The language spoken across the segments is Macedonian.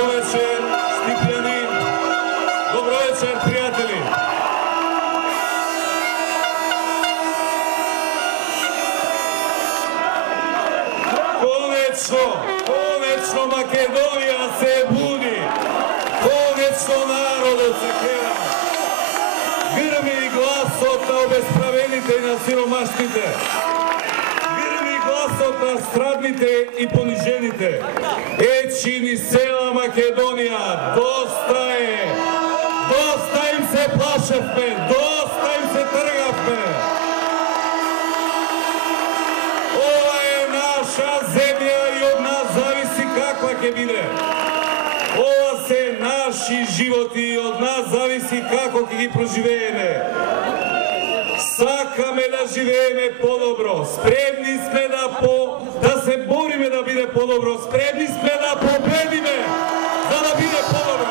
Добро вечер, Штипјани. Добро вечер, пријатели. Конечно Македонија се буди. Конечно народот се крена. Грми гласот на обесправените и на сиромашните. Грми гласот на страдните и понижените. Ечини села Македонија, доста е. Доста им се плашевме, доста им се тргавме. Ова е наша земја и од нас зависи каква ќе биде. Ова се наши животи и од нас зависи како ќе ги проживееме. Сакаме да живееме подобро. Спремни сме да се бориме да биде подобро. Спремни сме да победиме за да биде подобро.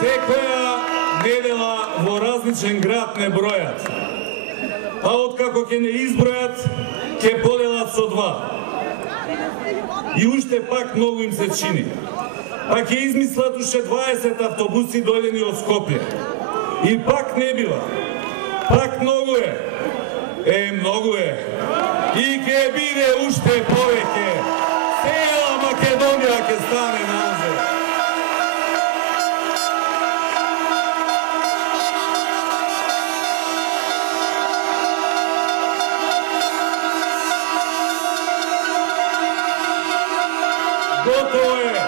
Секоја недела во различен град не бројат, а откако ќе не избројат, ќе поделат со 2. И уште пак многу им се чини. Па ќе измислат уште 20 автобуси дојдени од Скопје. И пак не била. Пак многу е. Многу е. И ќе биде уште повеќе. Цела Македонија ќе стане назад. Готово е.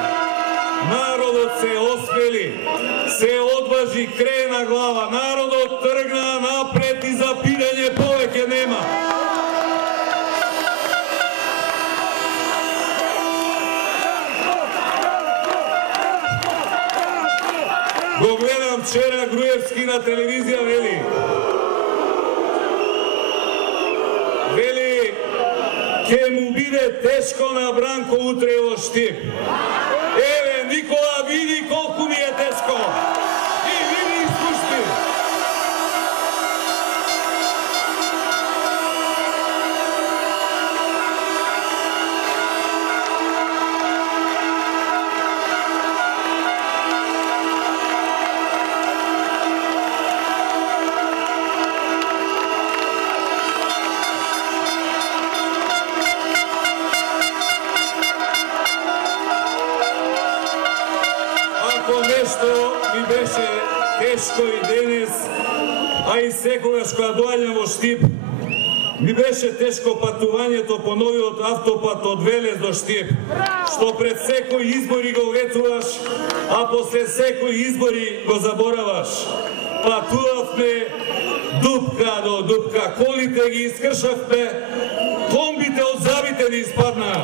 Народот се осмели, се одважи, крена глава. Народот тргна напред и запирање повеќе нема. Го гледам вчера Груевски на телевизија, вели ќе му биде тешко на Бранко утре во Штип. Еве, Никола, види колку ми е тешко. И види и слушни. Ми беше тешко и денес, а и секогаш кога доаѓам во Штип, ми беше тешко патувањето по новиот автопат од Велес до Штип, што пред секој избори го ветуваш, а после секој избори го забораваш. Патувавме дупка до дупка, колите ги искршавме, комбите од забите ни испаднаа.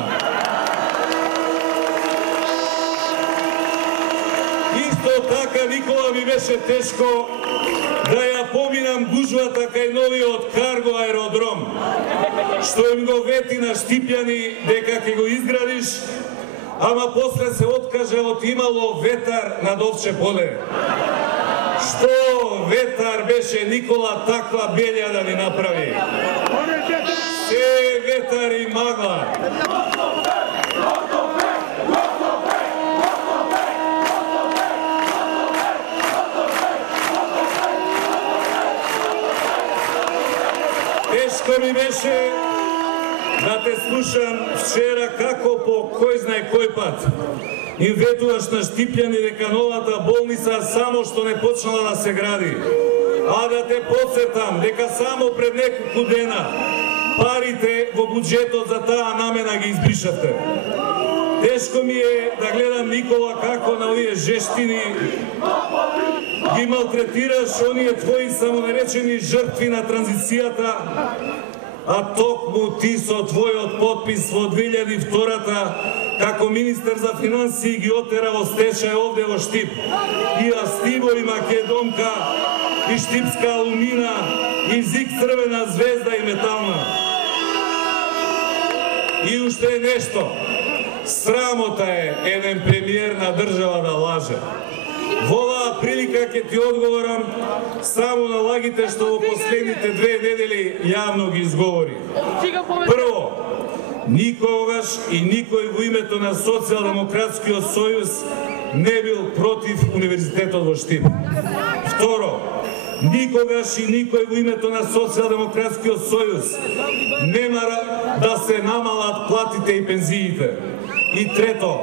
Исто така, Никола, ми беше тешко да ја поминам гужвата кај новиот карго аеродром, што им го вети на Штипјани дека ќе го изградиш, ама после се откаже од имало ветар над Овче поле. Што ветар беше, Никола, таква белја да ни направи? Се ветар и магла. Тешко ми беше да те слушам вчера како по кој знае кој пат им ветуваш на Штипјани дека новата болница само што не почнала да се гради. А да те подсетам дека само пред неколку дена парите во буџетот за таа намена ги избришавте. Тешко ми е да гледам, Никола, како на овие жештини ги малтретираш оние твои самонаречени жртви на транзицијата, а токму ти со твојот подпис во 2002-та како министер за финансии ги отера во стечај овде во Штип. И Астиво, и Македонка, и Штипска алумина, и ЗИК Црвена звезда и метална. И уште нешто. Срамота е еден премиер на држава да лаже. Во оваа прилика ќе ти одговорам само на лагите што во последните 2 недели јавно ги изговори. Прво, никогаш и никој во името на Социјалдемократскиот сојуз не бил против Универзитетот во Штип. Второ, никогаш и никој во името на Социјалдемократскиот сојуз нема да се намалат платите и пензиите. И трето,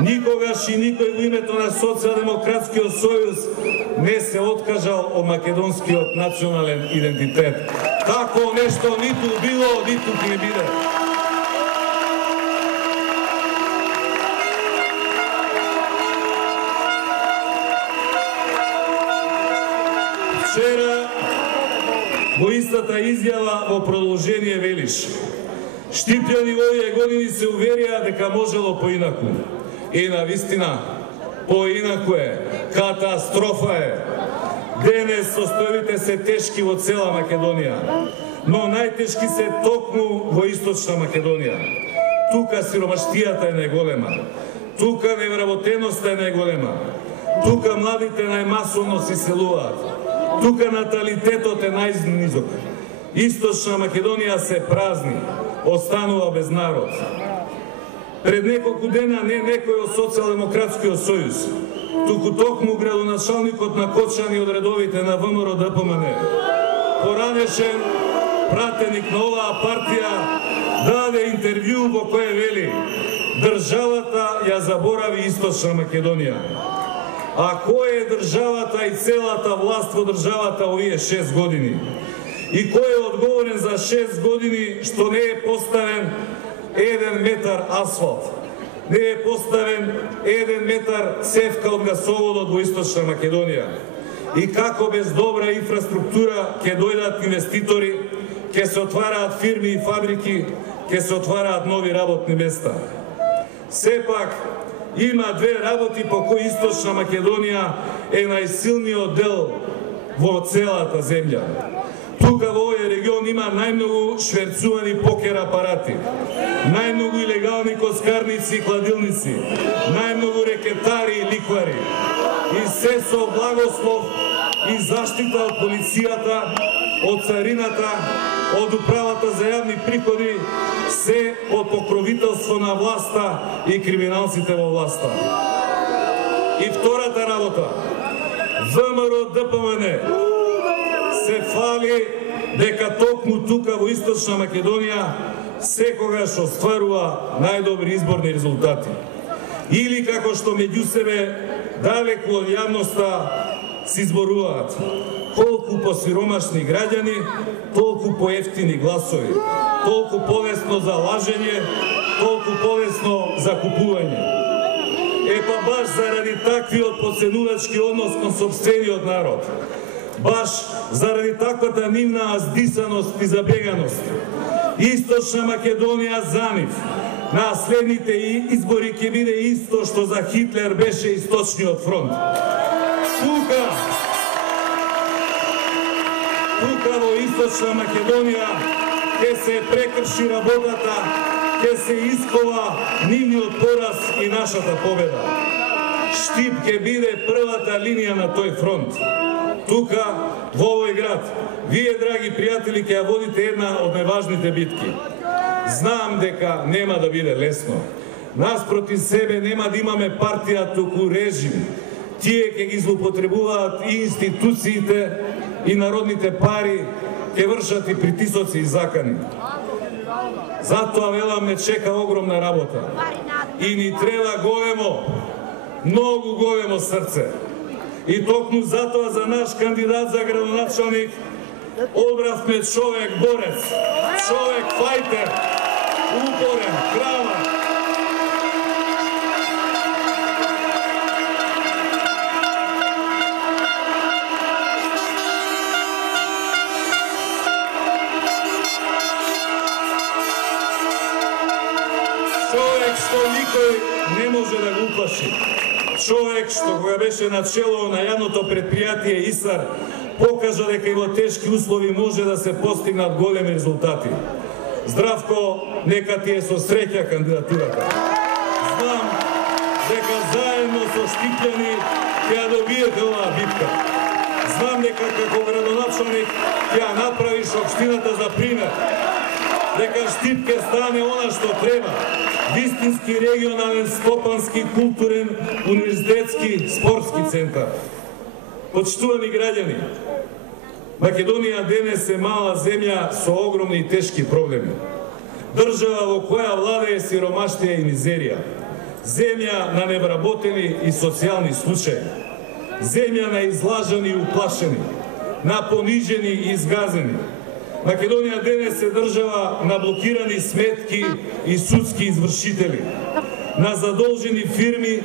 никогаш и никој во името на Социјалдемократскиот сојуз не се откажал од македонскиот национален идентитет. Тако нешто ниту било, ниту ќе биде. Вчера во истата изјава во продолжение велиш: Штипјани во овие години се уверија дека можело поинаку. И навистина, поинаку е, катастрофа е. Денес состојбите се тешки во цела Македонија, но најтешки се токму во Источна Македонија. Тука сиромаштијата е најголема, тука невработеноста е најголема, тука младите најмасовно се иселуваат, тука наталитетот е најнизок. Источна Македонија се празни, останува без народ. Пред неколку дена не некој од Социјалдемократскиот сојуз, туку токму градоначалникот на Кочани од редовите на ВМРО ДПМН, поранешен пратеник на оваа партија, даде интервју во кое вели: државата ја заборави Источна Македонија. А кој е државата и целата власт во државата овие 6 години? И кој е одговорен за 6 години што не е поставен 1 метар асфалт, не е поставен 1 метар цевка од гасоводот во Источна Македонија? И како без добра инфраструктура ќе дојдат инвеститори, ќе се отвараат фирми и фабрики, ќе се отвараат нови работни места? Сепак, има 2 работи по кои Источна Македонија е најсилниот дел во целата земја. Тука во овој регион има најмногу шверцувани покер апарати, најмногу илегални коскарници и кладилници, најмногу рекетари и ликвари. И се со благослов и заштита од полицијата, од царината, од управата за јавни приходи, се од покровителство на власта и криминалците во власта. И втората работа, ВМРО ДПМН се фали дека токму тука во Источна Македонија секогаш остварува најдобри изборни резултати. Или како што меѓу себе далеку од јавноста се изборуваат: колку посиромашни граѓани, толку поевтини гласови, толку полесно за лажење, толку полесно за купување. Па баш заради таквиот поценувачки однос кон сопствениот народ, баш заради таквата нивна аздисаност и забеганост, Источна Македонија за нив на следните избори ќе биде исто што за Хитлер беше Источниот фронт. Тука во Источна Македонија ќе се прекрши работата, ќе се искова нивниот пораз и нашата победа. Штип ќе биде првата линија на тој фронт. Тука, во овој град, вие, драги пријатели, ќе ја водите една од најважните битки. Знам дека нема да биде лесно. Нас против себе нема да имаме партија, туку режим. Тие ќе ги злоупотребуваат и институциите, и народните пари, ќе вршат и притисоци и закани. Затоа велам, не чека огромна работа. И ни треба големо, многу големо срце. И токму затоа за наш кандидат за градоначалник одбравме човек борец, човек фајтер, упорен, храбар. Човек што никој не може да го уплаши. Човек што кога беше начело на јавното предпријатие ИСАР, покажа дека и во тешки услови може да се постигнат големи резултати. Здравко, нека ти е со среќа кандидатурата. дека заедно со Штипљани ќе ја добиете оваа битка. Знам дека како градоначалник ќе ја направиш општината за пример, дека Штип ќе стане она што треба, вистински регионален, стопански, културен, универзитетски, спортски центар. Почитувани граѓани, Македонија денес е мала земја со огромни и тешки проблеми. Држава во која владее сиромаштија и мизерија. Земја на невработени и социјални случаи. Земја на излажени и уплашени, на понижени и изгазени. Македонија денес е држава на блокирани сметки и судски извршители, на задолжени фирми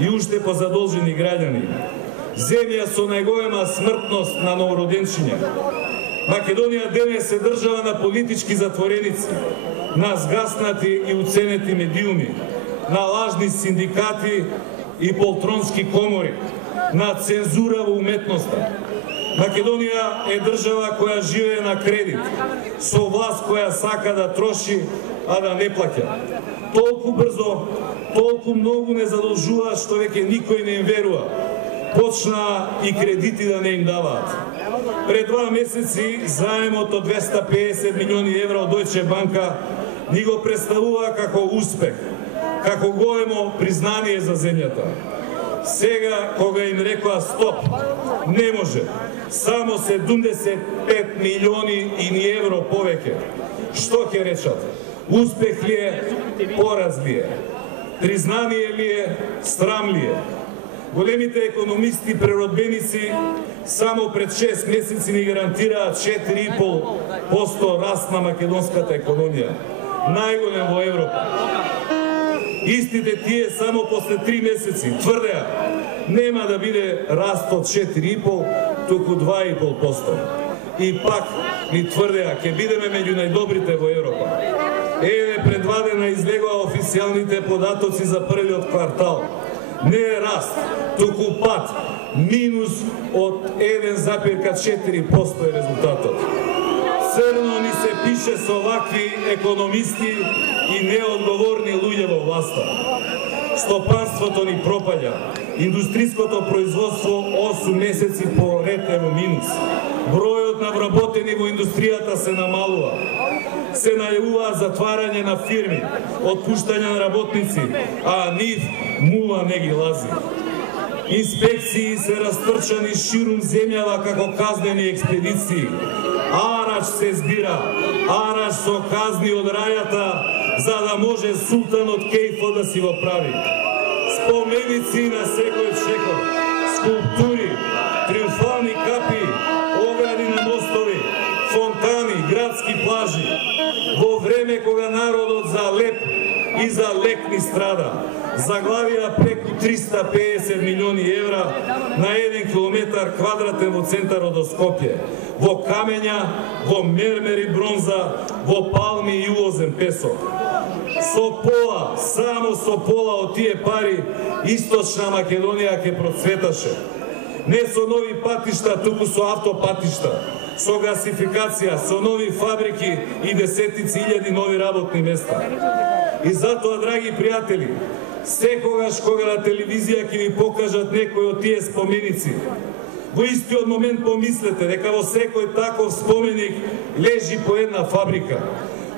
и уште позадолжени граѓани. Земја со најголема смртност на новороденчиња. Македонија денес е држава на политички затвореници, на згаснати и уценети медиуми, на лажни синдикати и полтронски комори, на цензура во уметноста. Македонија е држава која живее на кредит, со власт која сака да троши, а да не плаќа. Толку брзо, толку многу не задолжува што веќе никој не им верува. Почна и кредити да не им даваат. Пред 2 месеци заемот од 250 милиони евра од Deutsche Banka ни го представува како успех, како големо признание за земјата. Сега, кога им рекла стоп, не може, само 75 милиони и ни евро повеќе. Што ќе речат? Успех ли е, пораз ли е? Признание ли е, срам ли е? Големите економисти преродбеници само пред 6 месеци ни гарантираат 4,5% раст на македонската економија. Најголем во Европа. Истите тие само после 3 месеци тврдеа нема да биде раст од 4,5, туку 2,5%. И пак ни тврдеа ќе бидеме меѓу најдобрите во Европа. Еве пред 2 дена излегоа официјалните податоци за првиот квартал. Не е раст, туку пат, минус од 1,4% е резултатот. Црно ни се пише со вакви економисти и неодговорни луѓе во власта. Стопанството ни пропаѓа, индустриското производство 8 месеци по ред е во минус. Бројот на вработени во индустријата се намалува. Се најавува затварање на фирми, отпуштање на работници, а нив мула не ги лази. Инспекции се растрчани ширум земјава како казнени експедиции. Арач се збира, арач со казни од рајата, за да може султанот Кејфо да си го прави. Споменици на секој шекор, скулптури, триумфални капи, огради на мостови, фонтани, градски плажи. Во време кога народот за леп и за лек ни страда, заглавија преку 350 милиони евра на 1 километар квадратен во центарот од Скопје, во камења, во мермер и бронза, во палми и увозен песок. Со пола, само со пола од тие пари, Источна Македонија ќе процветаше. Не со нови патишта, туку со автопатишта, со гасификација, со нови фабрики и десетици илјади нови работни места. И затоа, драги пријатели, секогаш кога на телевизија ќе ви покажат некој од тие споменици, во истиот момент помислете дека во секој таков споменик лежи по една фабрика.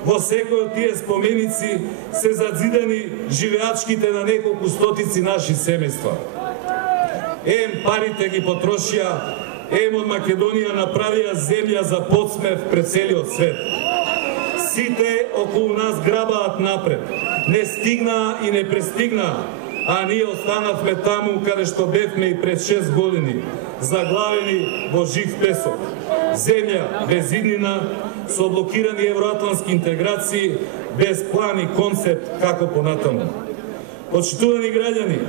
Во секој од тие споменици се задзидани живеачките на неколку стотици наши семејства. Ем парите ги потрошија, ем од Македонија направија земја за подсмев пред целиот свет. Сите околу нас грабаат напред, не стигнаа и не престигнаа, а ние останавме таму каде што бевме и пред 6 години, заглавени во жив песок. Земја без иднина, со блокирани евроатлантски интеграции, без план и концепт како понатаму. Почитувани граѓани,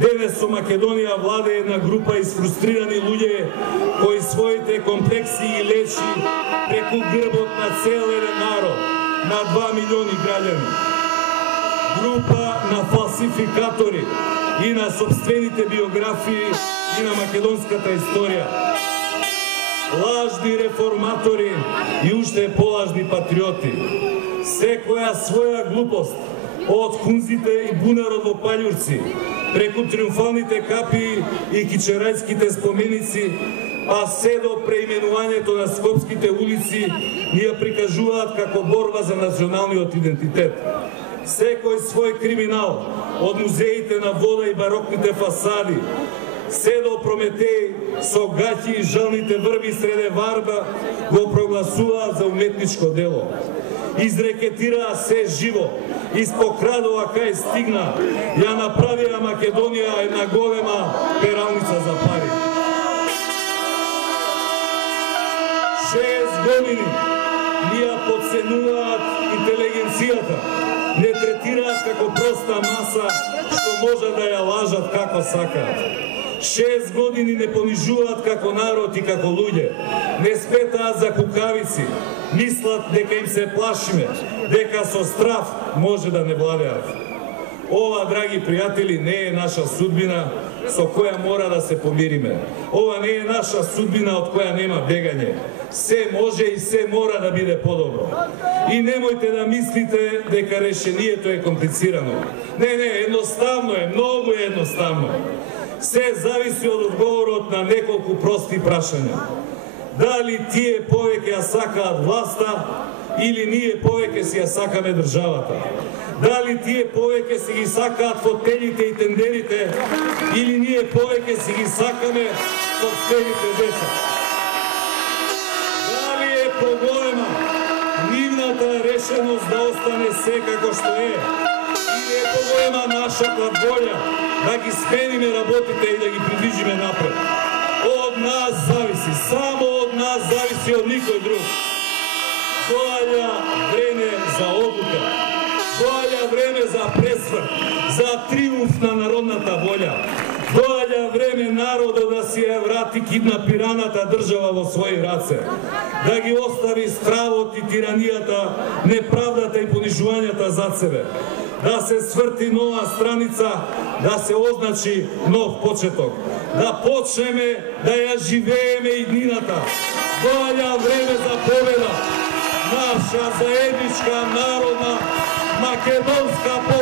денес со Македонија владе една група изфрустрирани луѓе кои своите комплекси ги лечи преку грбот на цел еден народ, на 2 милиони граѓани. Група на фалсификатори и на собствените биографии и на македонската историја. Лажни реформатори и уште полажни патриоти. Секоја своја глупост, од хунзите и бунарот во Паљурци, преку триумфалните капи и кичерајските споменици, а се до преименувањето на скопските улици ни ја прикажуваат како борба за националниот идентитет. Секој свој криминал, од музеите на вода и барокните фасади, се до Прометеј со гаќи и жалните врби среде варба, го прогласуваат за уметничко дело. Изрекетираа се живо, испокрадува кај стигна, ја направија Македонија една голема пералница за пари. 6 години ни ја подценуваат интелигенцијата, не третираат како проста маса што може да ја лажат како сакаат. 6 години не понижуваат како народ и како луѓе, не сметаат за кукавици, мислат дека им се плашиме, дека со страв може да не владеат. Ова, драги пријатели, не е наша судбина со која мора да се помириме. Ова не е наша судбина од која нема бегање. Се може и се мора да биде подобро. И немојте да мислите дека решението е комплицирано. Не, едноставно е, многу е едноставно. Се зависи од одговорот на неколку прости прашања. Дали тие повеќе ја сакаат власта или ние повеќе си ја сакаме државата? Дали тие повеќе си ги сакаат фотелите и тендерите или ние повеќе си ги сакаме сопствените деца? Дали е поголема нивната решеност да остане се како што е? Или е поголема нашата волја да ги смениме работите и да ги придвижиме напред? Од нас зависи, само од нас зависи, од никој друг. Доаѓа време за одлука, доаѓа време за пресврт, за триумф на народната волја. Доаѓа време народот да си ја врати киднапираната држава во своји раце, да ги остави стравот и тиранијата, неправдата и понижувањата зад себе, да се сврти нова страница, да се означи нов почеток, да почнеме да ја живееме иднината. Доаѓа време за победа, наша заедничка народна македонска победа.